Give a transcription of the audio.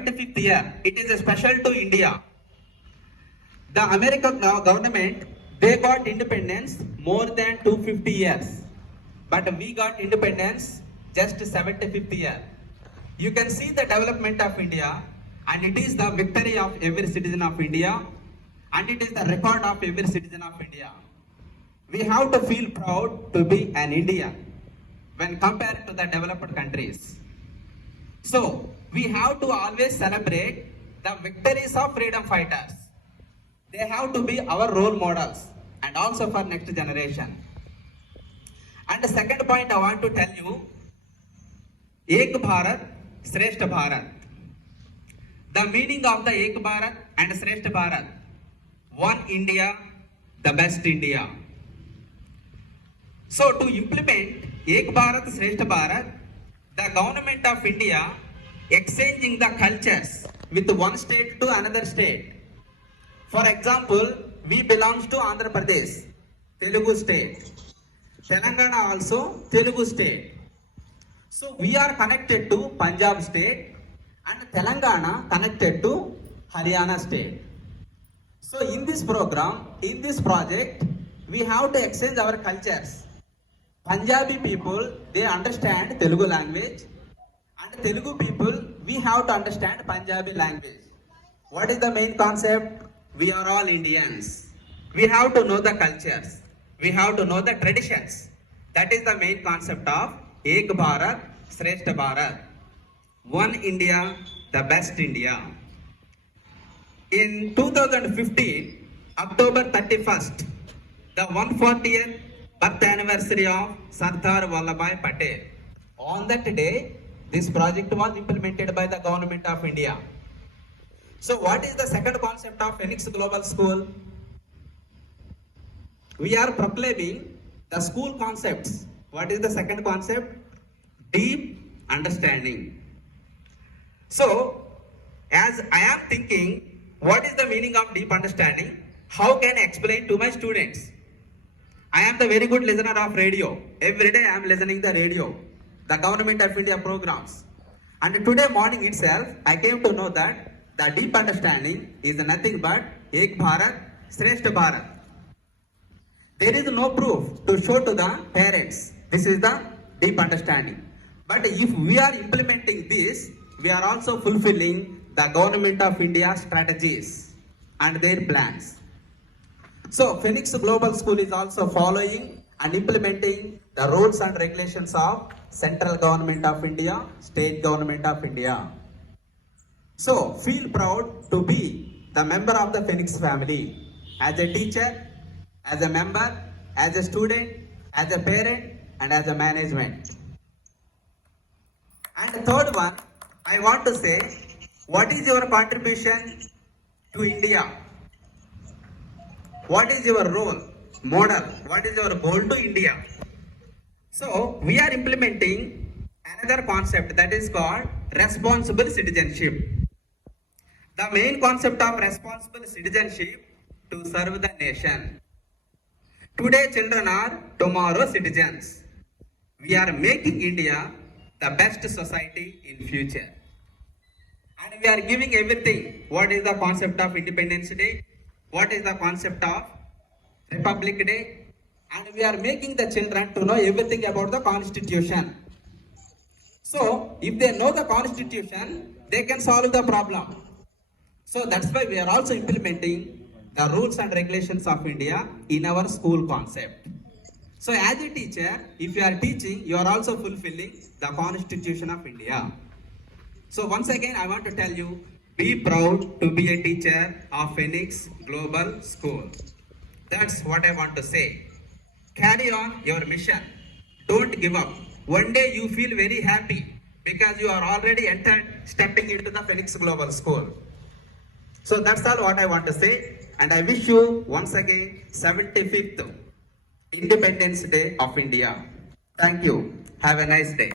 75th year. It is special to India. The American government, they got independence more than 250 years. But we got independence just 75th year. You can see the development of India, and it is the victory of every citizen of India, and it is the record of every citizen of India. We have to feel proud to be an Indian when compared to the developed countries. So, we have to always celebrate the victories of freedom fighters. They have to be our role models and also for next generation. And the second point I want to tell you, Ek Bharat, Shrestha Bharat. The meaning of the Ek Bharat and Shrestha Bharat. One India, the best India. So to implement Ek Bharat, Shrestha Bharat, the government of India exchanging the cultures with one state to another state. For example, we belongs to Andhra Pradesh, Telugu state. Telangana also Telugu state. So we are connected to Punjab state and Telangana connected to Haryana state. So in this program, in this project, we have to exchange our cultures. Punjabi people, they understand Telugu language, and Telugu people, we have to understand Punjabi language. What is the main concept? We are all Indians. We have to know the cultures. We have to know the traditions. That is the main concept of Ek Bharat, Shrestha Bharat. One India, the best India. In 2015, October 31st, the 140th birth anniversary of Sardar Vallabhbhai Patel. On that day, this project was implemented by the government of India. So what is the second concept of Phoenix Global School? We are proclaiming the school concepts. What is the second concept? Deep understanding. So, as I am thinking, what is the meaning of deep understanding? How can I explain to my students? I am the very good listener of radio. Every day I am listening the radio, the government of India programs. And today morning itself, I came to know that the deep understanding is nothing but Ek Bharat, Shrestha Bharat. There is no proof to show to the parents. This is the deep understanding. But if we are implementing this, we are also fulfilling the government of India strategies and their plans. So Phoenix Global School is also following and implementing the rules and regulations of central government of India, state government of India. So feel proud to be the member of the Phoenix family. As a teacher, as a member, as a student, as a parent, and as a management. And the third one, I want to say, what is your contribution to India? What is your role, model? What is your goal to India? So we are implementing another concept that is called responsible citizenship. The main concept of responsible citizenship to serve the nation. Today children are tomorrow citizens. We are making India the best society in future. And we are giving everything. What is the concept of Independence Day? What is the concept of Republic Day? And we are making the children to know everything about the Constitution. So, if they know the Constitution, they can solve the problem. So that's why we are also implementing the rules and regulations of India in our school concept. So as a teacher, if you are teaching, you are also fulfilling the Constitution of India. So once again, I want to tell you, be proud to be a teacher of Phoenix Global School. That's what I want to say. Carry on your mission. Don't give up. One day you feel very happy because you are already stepping into the Phoenix Global School. So that's all what I want to say. And I wish you once again 75th Independence Day of India. Thank you. Have a nice day.